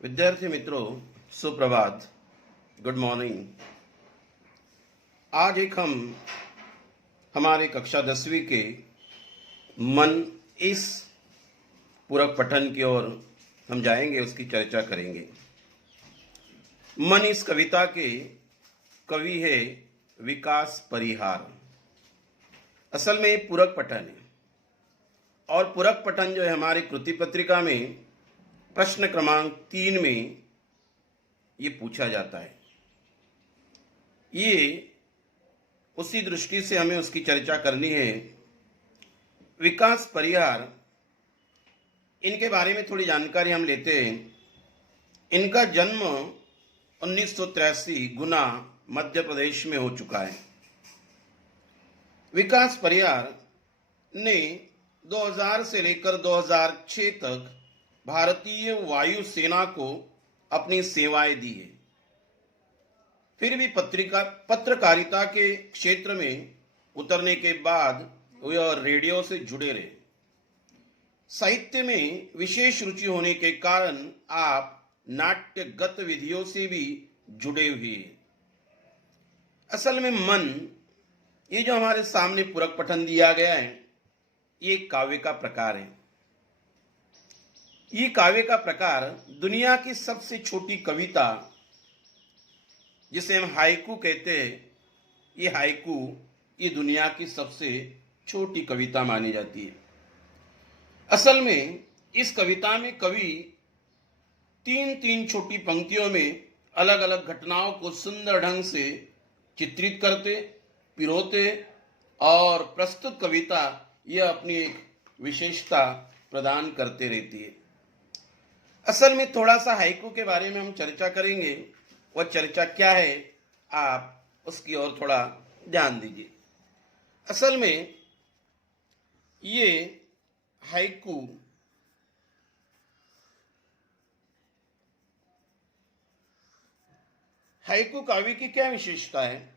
विद्यार्थी मित्रों, सुप्रभात, गुड मॉर्निंग। आज हम हमारे कक्षा 10वीं के मन इस पूरक पठन की ओर हम जाएंगे, उसकी चर्चा करेंगे। मन इस कविता के कवि है विकास परिहार। असल में ये पूरक पठन है और पूरक पठन जो है हमारी कृति पत्रिका में प्रश्न क्रमांक 3 में ये पूछा जाता है। ये उसी दृष्टि से हमें उसकी चर्चा करनी है। विकास परिहार, इनके बारे में थोड़ी जानकारी हम लेते हैं। इनका जन्म 1983 गुना मध्य प्रदेश में हो चुका है। विकास परिहार ने 2000 से लेकर 2006 तक भारतीय वायुसेना को अपनी सेवाएं दी है। फिर भी पत्रकारिता के क्षेत्र में उतरने के बाद वह रेडियो से जुड़े रहे। साहित्य में विशेष रुचि होने के कारण आप नाट्य गतिविधियों से भी जुड़े हुए हैं। असल में मन, ये जो हमारे सामने पूरक पठन दिया गया है, ये काव्य का प्रकार है। ये काव्य का प्रकार दुनिया की सबसे छोटी कविता, जिसे हम हाइकू कहते हैं, ये हाइकू ये दुनिया की सबसे छोटी कविता मानी जाती है। असल में इस कविता में कवि तीन तीन छोटी पंक्तियों में अलग अलग घटनाओं को सुंदर ढंग से चित्रित करते, पिरोते और प्रस्तुत कविता यह अपनी एक विशेषता प्रदान करते रहती है। असल में थोड़ा सा हाइकू के बारे में हम चर्चा करेंगे। वह चर्चा क्या है, आप उसकी ओर थोड़ा ध्यान दीजिए। असल में ये हाइकू काव्य की क्या विशेषता है?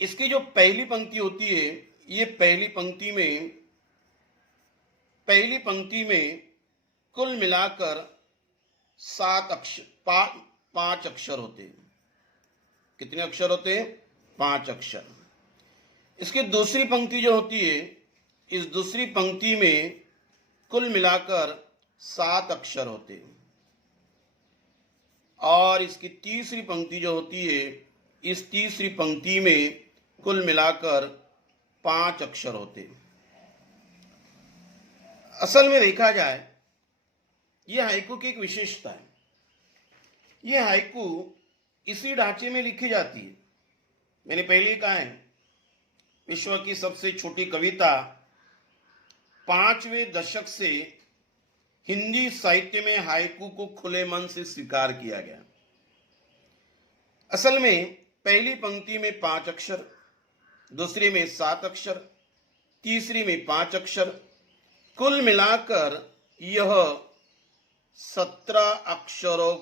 इसकी जो पहली पंक्ति होती है, ये पहली पंक्ति में कुल मिलाकर 5 अक्षर होते हैं। कितने अक्षर होते हैं? 5 अक्षर। इसकी दूसरी पंक्ति जो होती है, इस दूसरी पंक्ति में कुल मिलाकर 7 अक्षर होते हैं और इसकी तीसरी पंक्ति जो होती है, इस तीसरी पंक्ति में कुल मिलाकर 5 अक्षर होते हैं। असल में देखा जाए, यह हाइकू की एक विशेषता है। यह हाइकू इसी ढांचे में लिखी जाती है। मैंने पहले ही कहा है, विश्व की सबसे छोटी कविता 5वें दशक से हिंदी साहित्य में हाइकू को खुले मन से स्वीकार किया गया। असल में पहली पंक्ति में 5 अक्षर, दूसरी में 7 अक्षर, तीसरी में 5 अक्षर, कुल मिलाकर यह 17 अक्षरों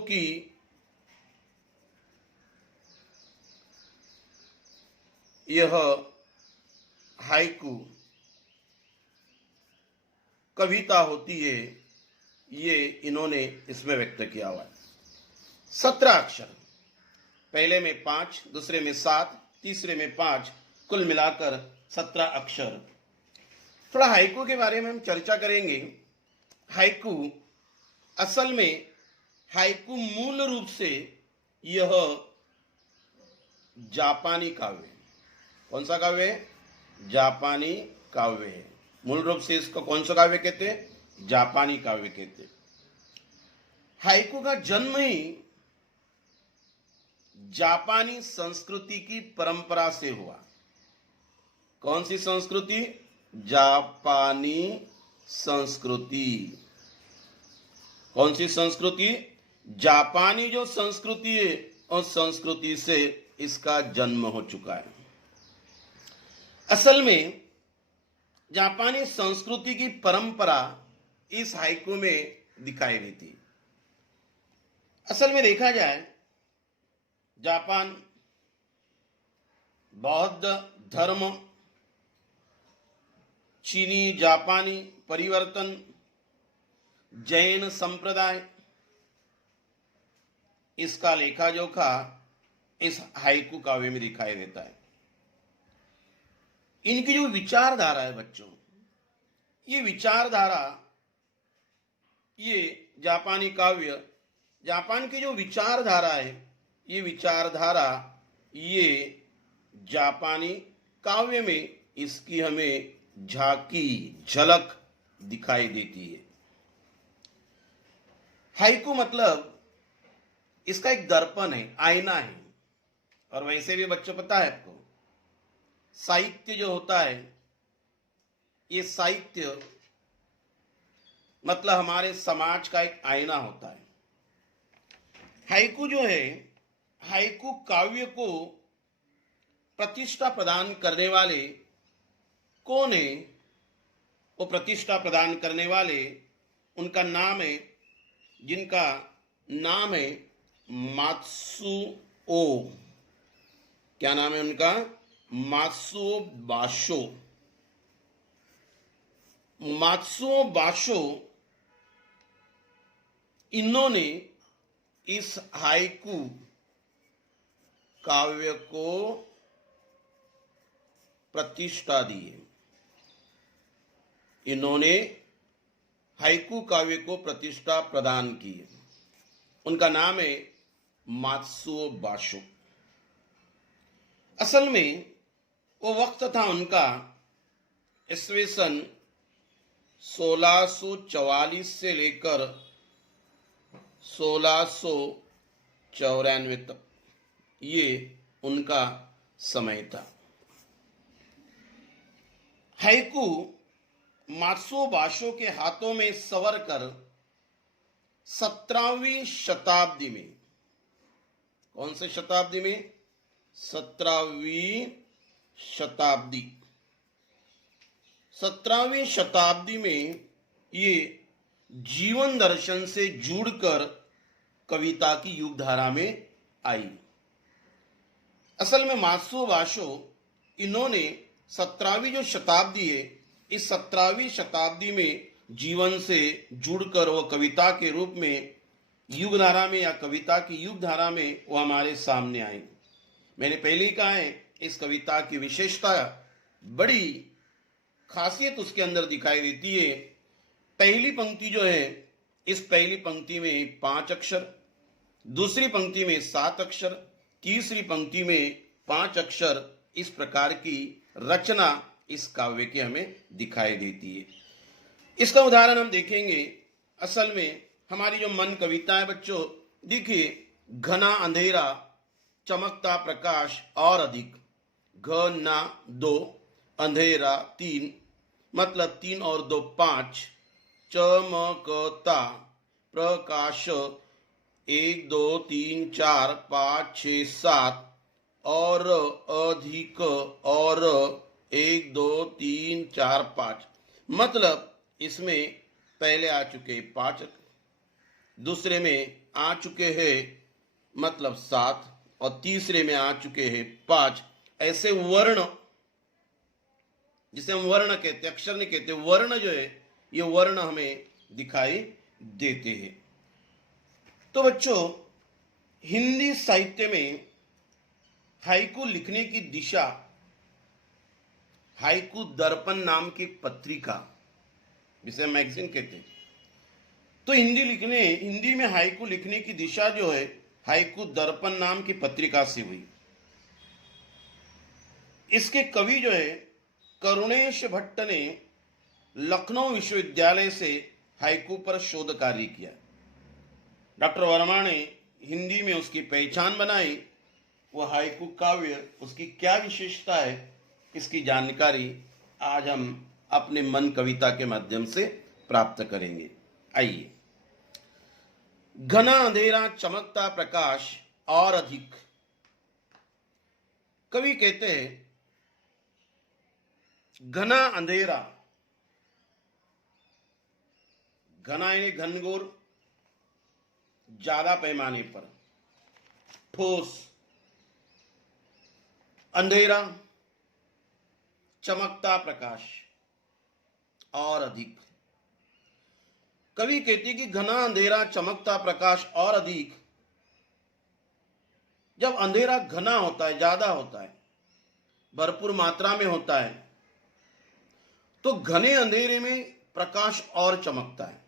की यह हाइकू कविता होती है। ये इन्होंने इसमें व्यक्त किया हुआ है। 17 अक्षर, पहले में 5, दूसरे में 7, तीसरे में 5, कुल मिलाकर 17 अक्षर। थोड़ा हाइकू के बारे में हम चर्चा करेंगे। हाइकू, असल में हाइकू मूल रूप से यह जापानी काव्य है। कौन सा काव्य है? जापानी काव्य है। मूल रूप से इसको कौन सा काव्य कहते हैं? जापानी काव्य कहते हैं। हाइकू का जन्म ही जापानी संस्कृति की परंपरा से हुआ। कौन सी संस्कृति? जापानी संस्कृति। कौन सी संस्कृति? जापानी जो संस्कृति है, उस संस्कृति से इसका जन्म हो चुका है। असल में जापानी संस्कृति की परंपरा इस हाइकू में दिखाई देती है। असल में देखा जाए, जापान बौद्ध धर्म चीनी जापानी परिवर्तन, जैन संप्रदाय, इसका लेखा जोखा इस हाइकू काव्य में दिखाई देता है। इनकी जो विचारधारा है बच्चों, ये विचारधारा, ये जापानी काव्य, जापान की जो विचारधारा है, ये विचारधारा ये जापानी काव्य में इसकी हमें झांकी झलक दिखाई देती है। हाइकू मतलब इसका एक दर्पण है, आईना है। और वैसे भी बच्चों पता है आपको, साहित्य जो होता है, ये साहित्य मतलब हमारे समाज का एक आईना होता है। हाइकू जो है, हाइकू काव्य को प्रतिष्ठा प्रदान करने वाले कौन है? वो प्रतिष्ठा प्रदान करने वाले, उनका नाम है, जिनका नाम है मात्सुओ। क्या नाम है उनका? मात्सुओ बाशो। मात्सुओ बाशो, इन्होंने इस हाइकू काव्य को प्रतिष्ठा दी है। इन्होंने हाइकू काव्य को प्रतिष्ठा प्रदान की है। उनका नाम है मात्सुओ बाशो। असल में वो वक्त था उनका ईस्वी सन 1644 से लेकर 1694 तक, ये उनका समय था। हाइकू मात्सुओ बाशो के हाथों में संवर कर 17वीं शताब्दी में, कौन से शताब्दी में? 17वीं शताब्दी। 17वीं शताब्दी में ये जीवन दर्शन से जुड़कर कविता की युग धारा में आई। असल में मात्सुओ बाशो, इन्होंने 17वीं जो शताब्दी है, इस 17वीं शताब्दी में जीवन से जुड़कर वो कविता के रूप में युग धारा में या कविता की युग धारा में वो हमारे सामने आई। मैंने पहले ही कहा है, इस कविता की विशेषता, बड़ी खासियत उसके अंदर दिखाई देती है। पहली पंक्ति जो है, इस पहली पंक्ति में 5 अक्षर, दूसरी पंक्ति में 7 अक्षर, तीसरी पंक्ति में 5 अक्षर, इस प्रकार की रचना इस काव्य की हमें दिखाई देती है। इसका उदाहरण हम देखेंगे। असल में हमारी जो मन कविता है बच्चों, देखिए, घना अंधेरा, चमकता प्रकाश और अधिक। घना 2, अंधेरा 3, मतलब 3 और 2 5। चमकता प्रकाश 1 2 3 4 5 6 7, और अधिक और 1 2 3 4 5, मतलब इसमें पहले आ चुके 5, दूसरे में आ चुके हैं मतलब 7, और तीसरे में आ चुके हैं 5। ऐसे वर्ण, जिसे हम वर्ण कहते, अक्षर नहीं कहते, वर्ण जो है, ये वर्ण हमें दिखाई देते हैं। तो बच्चों, हिंदी साहित्य में हाइकू लिखने की दिशा, हाइकू दर्पण नाम की पत्रिका, जिसे मैगजीन कहते हैं, तो हिंदी में हाइकू लिखने की दिशा जो है, हाइकू दर्पण नाम की पत्रिका से हुई। इसके कवि जो है करुणेश भट्ट ने लखनऊ विश्वविद्यालय से हाइकू पर शोध कार्य किया। डॉक्टर वर्मा ने हिंदी में उसकी पहचान बनाई। वह हाइकू काव्य, उसकी क्या विशेषता है, इसकी जानकारी आज हम अपने मन कविता के माध्यम से प्राप्त करेंगे। आइए। घना अंधेरा, चमकता प्रकाश और अधिक। कवि कहते हैं, घना अंधेरा, घना यानी घनघोर, ज्यादा पैमाने पर, ठोस। अंधेरा, चमकता प्रकाश, और अधिक। कवि कहते कि घना अंधेरा चमकता प्रकाश और अधिक। जब अंधेरा घना होता है, ज्यादा होता है, भरपूर मात्रा में होता है, तो घने अंधेरे में प्रकाश और चमकता है।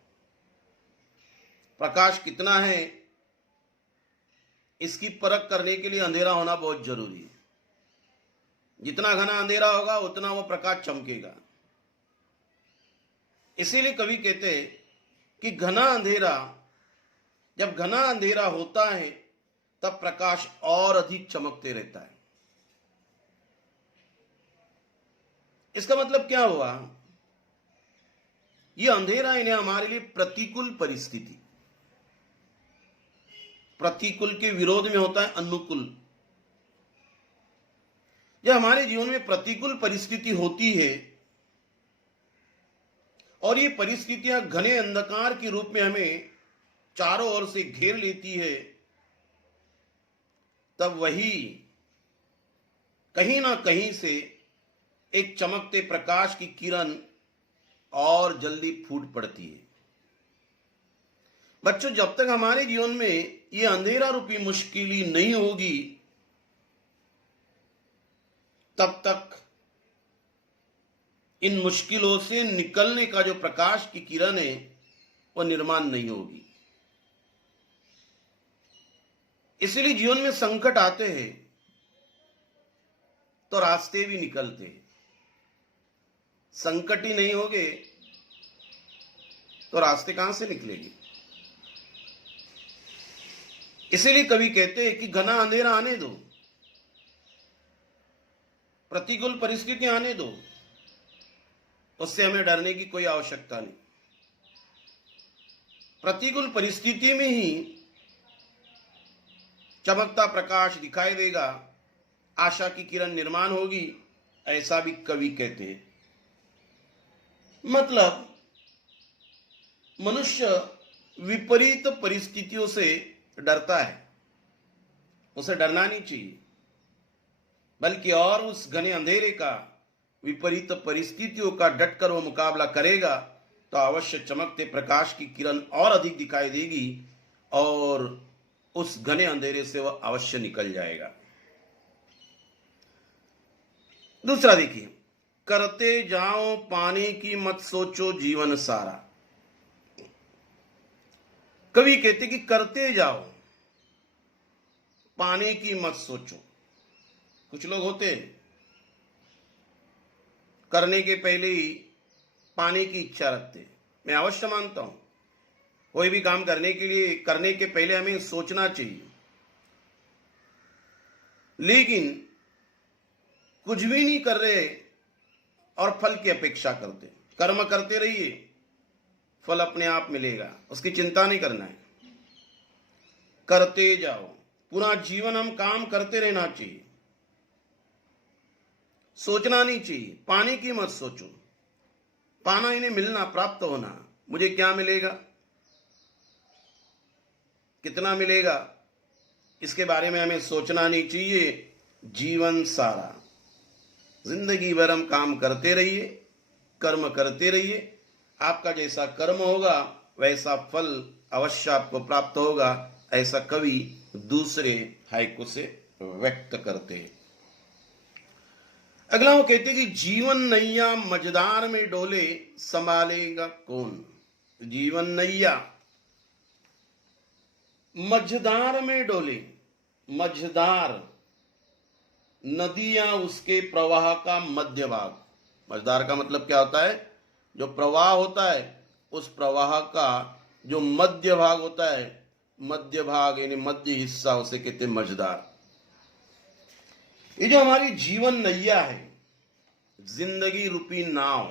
प्रकाश कितना है इसकी परख करने के लिए अंधेरा होना बहुत जरूरी है। जितना घना अंधेरा होगा उतना वो प्रकाश चमकेगा। इसीलिए कवि कहते हैं कि घना अंधेरा, जब घना अंधेरा होता है तब प्रकाश और अधिक चमकते रहता है। इसका मतलब क्या हुआ? यह अंधेरा इन्हें हमारे लिए प्रतिकूल परिस्थिति, प्रतिकूल के विरोध में होता है अनुकूल। जब हमारे जीवन में प्रतिकूल परिस्थिति होती है और ये परिस्थितियां घने अंधकार के रूप में हमें चारों ओर से घेर लेती है, तब वही कहीं ना कहीं से एक चमकते प्रकाश की किरण और जल्दी फूट पड़ती है। बच्चों, जब तक हमारे जीवन में ये अंधेरा रूपी मुश्किल नहीं होगी, तब तक इन मुश्किलों से निकलने का जो प्रकाश की किरण है वह निर्माण नहीं होगी। इसलिए जीवन में संकट आते हैं तो रास्ते भी निकलते हैं। संकट ही नहीं होंगे तो रास्ते कहां से निकलेंगे? इसीलिए कवि कहते हैं कि घना अंधेरा आने दो, प्रतिकूल परिस्थितियां आने दो, उससे हमें डरने की कोई आवश्यकता नहीं। प्रतिकूल परिस्थिति में ही चमकता प्रकाश दिखाई देगा, आशा की किरण निर्माण होगी, ऐसा भी कवि कहते हैं। मतलब मनुष्य विपरीत परिस्थितियों से डरता है, उसे डरना नहीं चाहिए, बल्कि और उस घने अंधेरे का, विपरीत परिस्थितियों का डटकर वो मुकाबला करेगा तो अवश्य चमकते प्रकाश की किरण और अधिक दिखाई देगी और उस घने अंधेरे से वह अवश्य निकल जाएगा। दूसरा देखिए, करते जाओ पाने की मत सोचो जीवन सारा। कवि कहते कि करते जाओ, पाने की मत सोचो। कुछ लोग होते हैं करने के पहले ही पाने की इच्छा रखते हैं। मैं अवश्य मानता हूं कोई भी काम करने के लिए, करने के पहले हमें सोचना चाहिए, लेकिन कुछ भी नहीं कर रहे और फल की अपेक्षा करते। कर्म करते रहिए, फल अपने आप मिलेगा, उसकी चिंता नहीं करना है। करते जाओ, पूरा जीवन हम काम करते रहना चाहिए, सोचना नहीं चाहिए। पाने की मत सोचो। पाना इन्हें मिलना, प्राप्त होना, मुझे क्या मिलेगा, कितना मिलेगा, इसके बारे में हमें सोचना नहीं चाहिए। जीवन सारा, जिंदगी भर हम काम करते रहिए, कर्म करते रहिए। आपका जैसा कर्म होगा वैसा फल अवश्य आपको प्राप्त होगा, ऐसा कवि दूसरे हाइकु से व्यक्त करते हैं। अगला वो कहते कि जीवन नैया मझधार में डोले, संभालेगा कौन। जीवन नैया मझधार में डोले। मझधार नदियां, उसके प्रवाह का मध्य भाग। मझधार का मतलब क्या होता है? जो प्रवाह होता है उस प्रवाह का जो मध्य भाग होता है, मध्य भाग यानी मध्य हिस्सा, उसे कहते हैं मझधार। ये जो हमारी जीवन नैया है, जिंदगी रूपी नाव,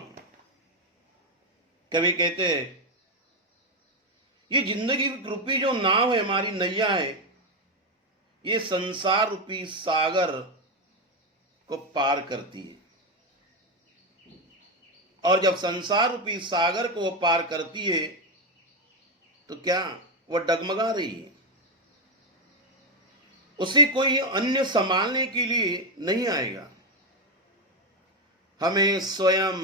कभी कहते हैं ये जिंदगी रूपी जो नाव है, हमारी नैया है, ये संसार रूपी सागर को पार करती है। और जब संसार रूपी सागर को वो पार करती है तो क्या वो डगमगा रही है? उसे कोई अन्य संभालने के लिए नहीं आएगा। हमें स्वयं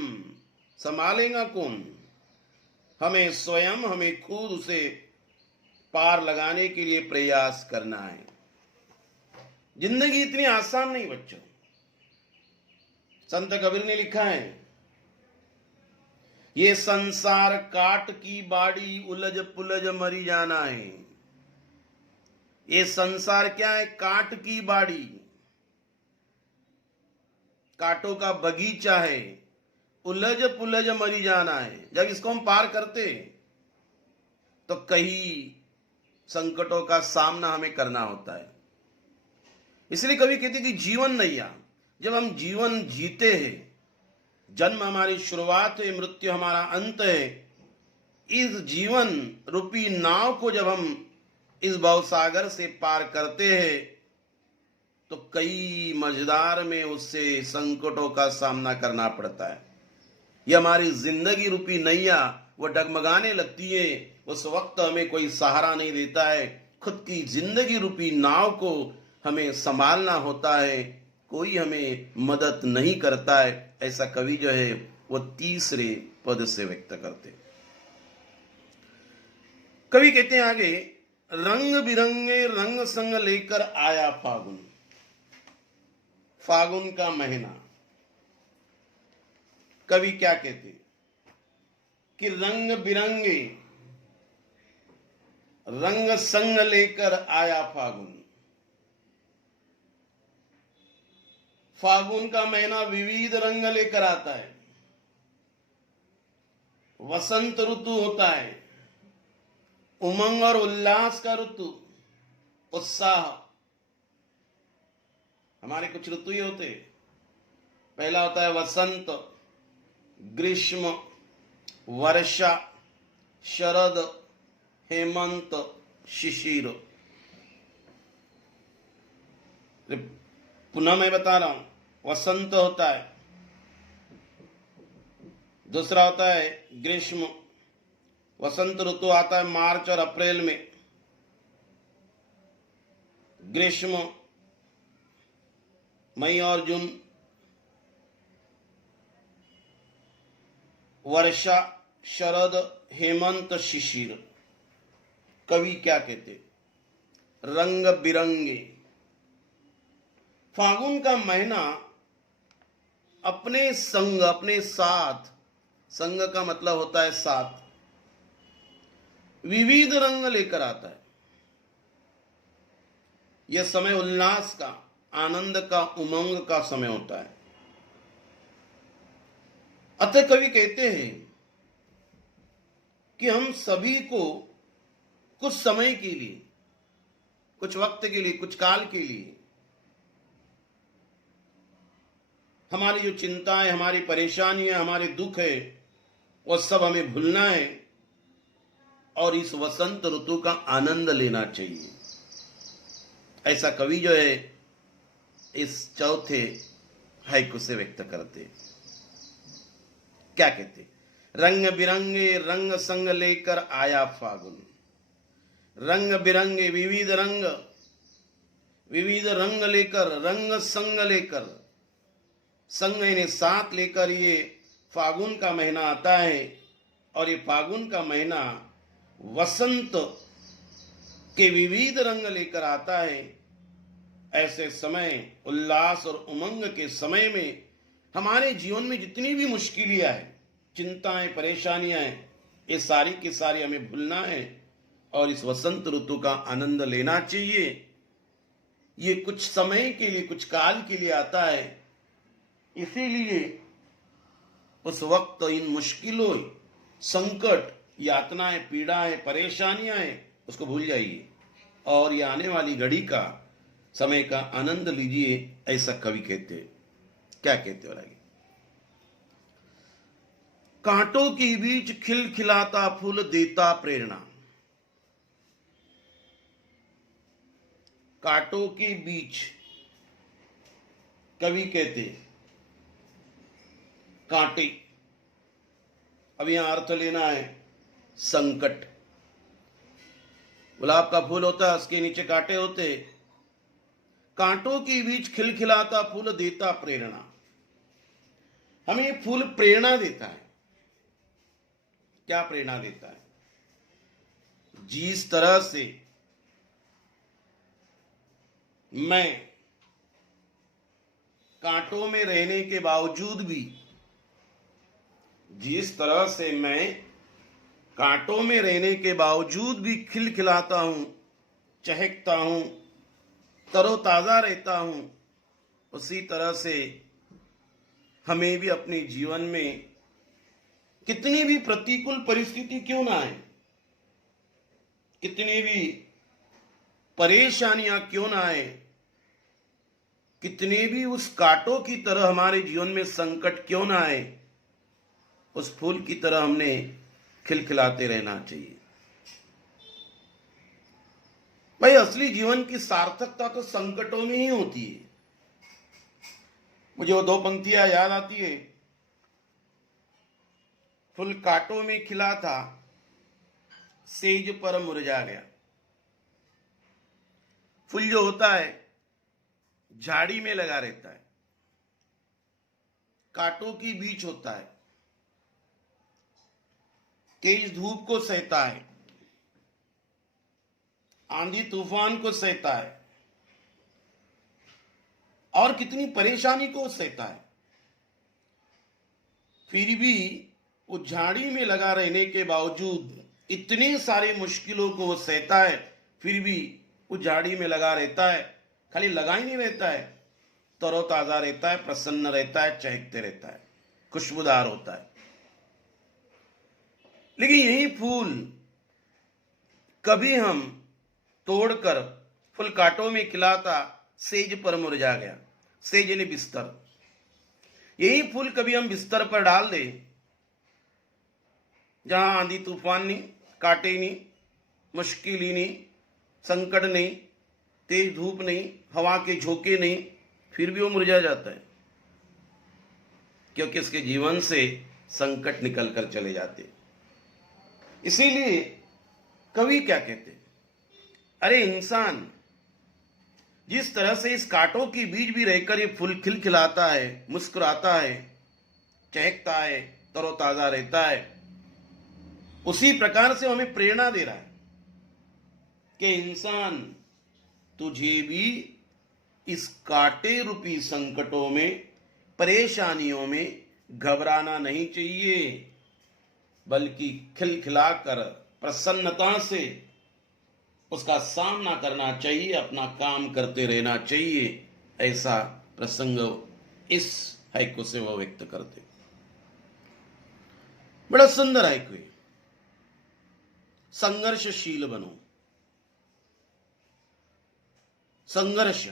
संभालेगा कौन? हमें स्वयं, हमें खुद उसे पार लगाने के लिए प्रयास करना है। जिंदगी इतनी आसान नहीं बच्चों। संत कबीर ने लिखा है, ये संसार काट की बाड़ी, उलझ पुलझ मरी जाना है। ये संसार क्या है? काट की बाड़ी, कांटों का बगीचा है, उलझ पुलझ मरी जाना है। जब इसको हम पार करते तो कई संकटों का सामना हमें करना होता है। इसलिए कभी कहते कि जीवन नैया, जब हम जीवन जीते हैं, जन्म हमारी शुरुआत है, मृत्यु हमारा अंत है, इस जीवन रूपी नाव को जब हम इस भवसागर से पार करते हैं तो कई मजेदार में उससे संकटों का सामना करना पड़ता है। ये हमारी जिंदगी रूपी नैया वो डगमगाने लगती है। उस वक्त हमें कोई सहारा नहीं देता है। खुद की जिंदगी रूपी नाव को हमें संभालना होता है, कोई हमें मदद नहीं करता है। ऐसा कवि जो है वो तीसरे पद से व्यक्त करते। कवि कहते हैं आगे, रंग बिरंगे रंग संग लेकर आया फागुन। फागुन का महीना, कवि क्या कहते कि रंग बिरंगे रंग संग लेकर आया फागुन। फागुन का महीना विविध रंग लेकर आता है। वसंत ऋतु होता है, उमंग और उल्लास का ऋतु, उत्साह। हमारे कुछ ऋतु ही होते। पहला होता है वसंत, ग्रीष्म, वर्षा, शरद, हेमंत, शिशिर। पुनः मैं बता रहा हूं, वसंत होता है, दूसरा होता है ग्रीष्म। वसंत ऋतु आता है मार्च और अप्रैल में। ग्रीष्म मई और जून। वर्षा, शरद, हेमंत, शिशिर। कवि क्या कहते? रंग बिरंगे। फागुन का महीना अपने संग, अपने साथ, संग का मतलब होता है साथ, विविध रंग लेकर आता है। यह समय उल्लास का, आनंद का, उमंग का समय होता है। अतः कवि कहते हैं कि हम सभी को कुछ समय के लिए, कुछ वक्त के लिए, कुछ काल के लिए हमारी जो चिंताएं, हमारी परेशानियां, हमारे दुख है, वो सब हमें भूलना है और इस वसंत ऋतु का आनंद लेना चाहिए। ऐसा कवि जो है इस चौथे हाइकु से व्यक्त करते। क्या कहते? रंग बिरंगे रंग संग लेकर आया फागुन। रंग बिरंगे विविध रंग, विविध रंग लेकर, रंग संग लेकर, संग यानी साथ लेकर ये फागुन का महीना आता है। और ये फागुन का महीना वसंत के विविध रंग लेकर आता है। ऐसे समय, उल्लास और उमंग के समय में हमारे जीवन में जितनी भी मुश्किलें हैं, चिंताएं, परेशानियां हैं, ये सारी की सारी हमें भूलना है और इस वसंत ऋतु का आनंद लेना चाहिए। ये कुछ समय के लिए, कुछ काल के लिए आता है। इसीलिए उस वक्त इन मुश्किलों, संकट, यातनाएं, पीड़ाएं, परेशानियां हैं, उसको भूल जाइए और ये आने वाली घड़ी का, समय का आनंद लीजिए। ऐसा कवि कहते। क्या कहते हो? आगे, कांटों के बीच खिलखिलाता फूल देता प्रेरणा। कांटों के बीच, कवि कहते कांटे। अब यहां अर्थ लेना है संकट। गुलाब का फूल होता है, उसके नीचे कांटे होते। कांटों के बीच खिलखिलाता फूल देता प्रेरणा। हमें फूल प्रेरणा देता है। क्या प्रेरणा देता है? जिस तरह से मैं कांटों में रहने के बावजूद भी, जिस तरह से मैं कांटों में रहने के बावजूद भी खिलखिलाता हूं, चहकता हूं, तरोताजा रहता हूं, उसी तरह से हमें भी अपने जीवन में कितनी भी प्रतिकूल परिस्थिति क्यों ना आए, कितनी भी परेशानियां क्यों ना आए, कितने भी उस कांटों की तरह हमारे जीवन में संकट क्यों ना आए, उस फूल की तरह हमने खिलखिलाते रहना चाहिए। भाई, असली जीवन की सार्थकता तो संकटों में ही होती है। मुझे वो दो पंक्तियां याद आती है। फूल कांटों में खिला था, सेज पर मुरझा गया। फूल जो होता है झाड़ी में लगा रहता है, कांटों की बीच होता है, तेज धूप को सहता है, आंधी तूफान को सहता है, और कितनी परेशानी को सहता है। फिर भी वो झाड़ी में लगा रहने के बावजूद इतने सारे मुश्किलों को वो सहता है, फिर भी वो झाड़ी में लगा रहता है। खाली लगा ही नहीं रहता है, तरोताजा रहता है, प्रसन्न रहता है, चहकते रहता है, खुशबूदार होता है। लेकिन यही फूल कभी हम तोड़कर फूल कांटों में खिलाता, सेज पर मुरझा गया। सेज यानी बिस्तर। यही फूल कभी हम बिस्तर पर डाल दे, जहां आंधी तूफान नहीं, कांटे नहीं, मुश्किल ही नहीं, संकट नहीं, तेज धूप नहीं, हवा के झोंके नहीं, फिर भी वो मुरझा जाता है, क्योंकि उसके जीवन से संकट निकल कर चले जाते। इसीलिए कवि क्या कहते, अरे इंसान, जिस तरह से इस कांटों के बीच भी रहकर ये फूल खिलखिलाता है, मुस्कुराता है, चहकता है, तरोताजा रहता है, उसी प्रकार से हमें प्रेरणा दे रहा है कि इंसान, तुझे भी इस कांटे रूपी संकटों में, परेशानियों में घबराना नहीं चाहिए, बल्कि खिलखिलाकर प्रसन्नता से उसका सामना करना चाहिए, अपना काम करते रहना चाहिए। ऐसा प्रसंग इस हाइकू से वो व्यक्त करते। बड़ा सुंदर हाइकू है। संघर्षशील बनो। संघर्ष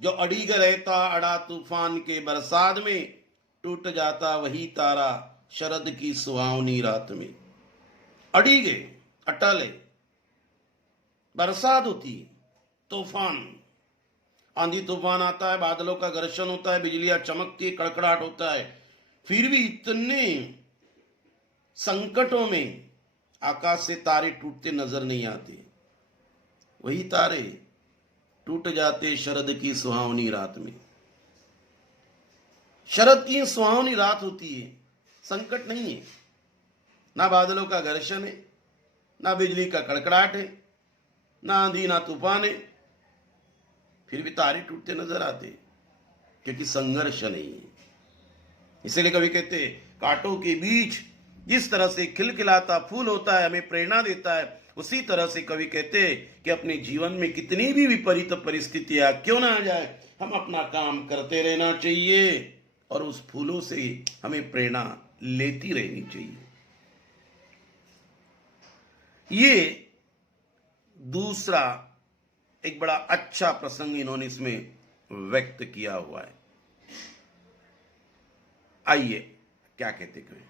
जो अड़ीग रहता अड़ा तूफान के बरसात में, टूट जाता वही तारा शरद की सुहावनी रात में। अड़ीगे, अटल है, बरसात होती है, तूफान, आंधी तूफान आता है, बादलों का घर्षण होता है, बिजलियां चमकती है, कड़कड़ाहट होता है, फिर भी इतने संकटों में आकाश से तारे टूटते नजर नहीं आते। वही तारे टूट जाते शरद की सुहावनी रात में। शरद की सुहावनी रात होती है, संकट नहीं है, ना बादलों का घर्षण है, ना बिजली का कड़कड़ाहट है, ना आंधी ना तूफान है, फिर भी तारे टूटते नजर आते, क्योंकि संघर्ष नहीं है। इसलिए कभी कहते, कांटों के बीच जिस तरह से खिलखिलाता फूल होता है, हमें प्रेरणा देता है, उसी तरह से कवि कहते कि अपने जीवन में कितनी भी विपरीत परिस्थितियां क्यों ना आ जाए, हम अपना काम करते रहना चाहिए और उस फूलों से हमें प्रेरणा लेती रहनी चाहिए। ये दूसरा एक बड़ा अच्छा प्रसंग इन्होंने इसमें व्यक्त किया हुआ है। आइए क्या कहते कवि।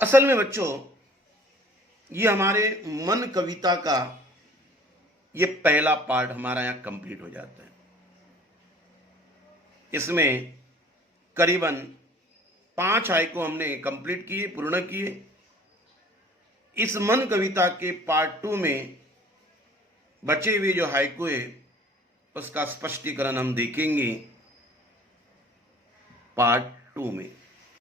असल में बच्चों, ये हमारे मन कविता का ये पहला पार्ट हमारा यहां कंप्लीट हो जाता है। इसमें करीबन 5 हाइकू हमने कंप्लीट किए, पूर्ण किए। इस मन कविता के पार्ट 2 में बचे हुए जो हाइकू है उसका स्पष्टीकरण हम देखेंगे पार्ट 2 में।